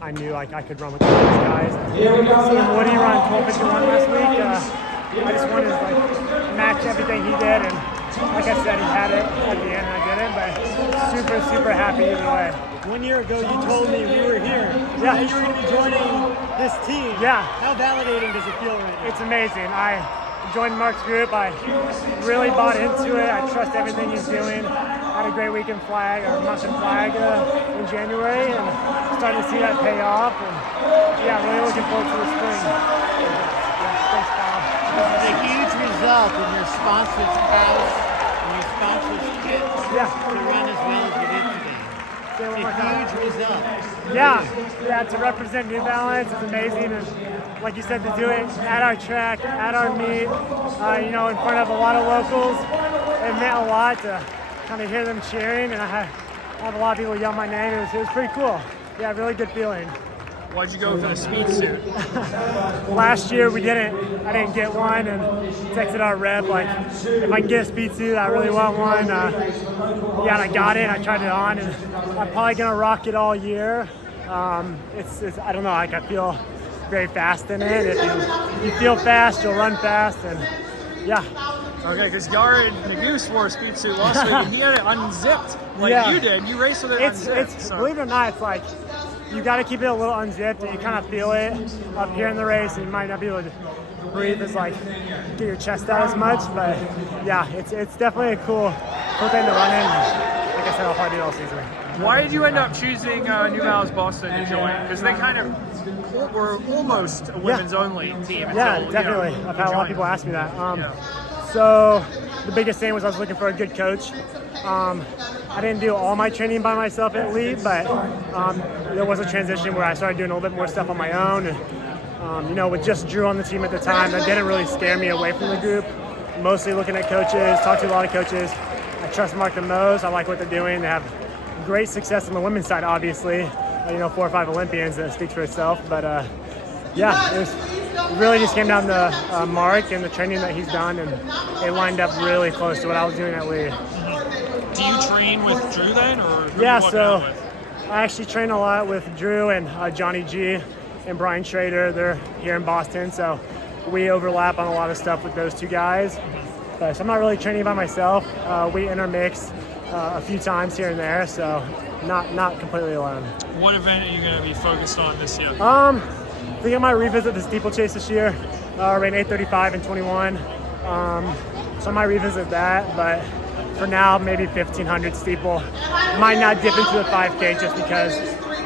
I knew like I could run with those guys. Seeing Woody run 12:51 last week, I just wanted to like match everything he did, and like I said, he had it at the end, and I didn't. But super happy either way. 1 year ago, you told me we were here. Yeah, that you were going to be joining this team. Yeah, how validating does it feel right now? It's amazing. I joined Mark's group. I really bought into it. I trust everything he's doing. Had a great week in flag, or month in flag in January, and starting to see that pay off. And yeah, really looking forward to the spring. Yeah, thanks, Kyle. This is a huge result in your sponsor's house and your sponsor's kit Yeah. to run as well as you did today. Say it one more It's a time. huge result. Yeah, to represent New Balance is amazing, and like you said, to do it at our track, at our meet, in front of a lot of locals, it meant a lot to kind of hear them cheering, and I have a lot of people yell my name. It was pretty cool. Yeah, really good feeling. Why'd you go for the speed suit? Last year I didn't get one, and texted our rep like, if I can get a speed suit, I really want one. And I got it. I tried it on, and I'm probably gonna rock it all year. It's I don't know, like I feel very fast in it. If you feel fast, you'll run fast, and yeah. Okay, because Jared Maguse wore a speed suit last week, and he had it unzipped like you did. You raced with it unzipped. It's believe it or not, it's like you got to keep it a little unzipped, and you kind of feel it up here in the race, and you might not be able to breathe as like get your chest out as much. But yeah, it's definitely a cool thing to run in. Like I said, I'll probably do it all season. Why did you end up choosing New Balance Boston to join? Because they kind of were almost a women's only team. Yeah, definitely. I've had a lot of people ask me that. So the biggest thing was I was looking for a good coach. I didn't do all my training by myself at Lee, but there was a transition where I started doing a little bit more stuff on my own. And, with just Drew on the team at the time, that didn't really scare me away from the group. Mostly looking at coaches, talked to a lot of coaches. I trust Mark the most. I like what they're doing. They have great success on the women's side, obviously. 4 or 5 Olympians, that speaks for itself. But it really just came down to Mark and the training that he's done, and it lined up really close to what I was doing at Lee. Do you train with Drew then, or yeah? So I actually train a lot with Drew and Johnny G and Brian Schrader. They're here in Boston, so we overlap on a lot of stuff with those two guys. So I'm not really training by myself. We intermix a few times here and there, so not completely alone. What event are you going to be focused on this year? I think I might revisit the steeplechase this year. Ran 8:35 and 21. So I might revisit that, but for now, maybe 1500 steeple. Might not dip into the 5K just because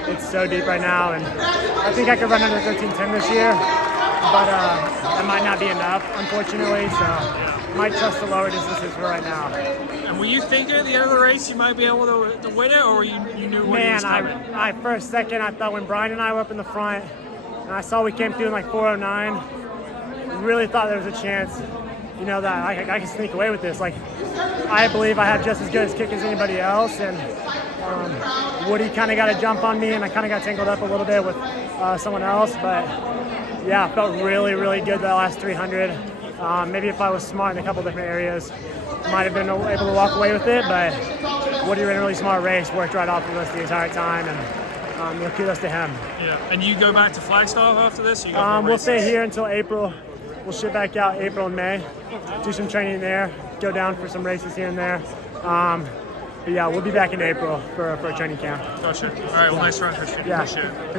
it's so deep right now, and I think I could run under 13:10 this year, but that might not be enough, unfortunately, so might trust the lower distances for right now. And were you thinking at the end of the race you might be able to win it, or you knew when it was coming? I for a second, I thought when Brian and I were up in the front, and I saw we came through in like 4:09, really thought there was a chance, that I can sneak away with this. Like, I believe I have just as good a kick as anybody else, and Woody kind of got a jump on me, and I kind of got tangled up a little bit with someone else, but yeah, felt really, really good that last 300. Maybe if I was smart in a couple different areas, might have been able to walk away with it, but Woody ran a really smart race, worked right off the list the entire time, and kudos to him. Yeah, and you go back to Flagstaff after this? We'll stay here until April. We'll ship back out April and May, do some training there, go down for some races here and there. But yeah, we'll be back in April for a training camp. Gotcha. All right, well, nice run, Christian. Yeah. Appreciate it.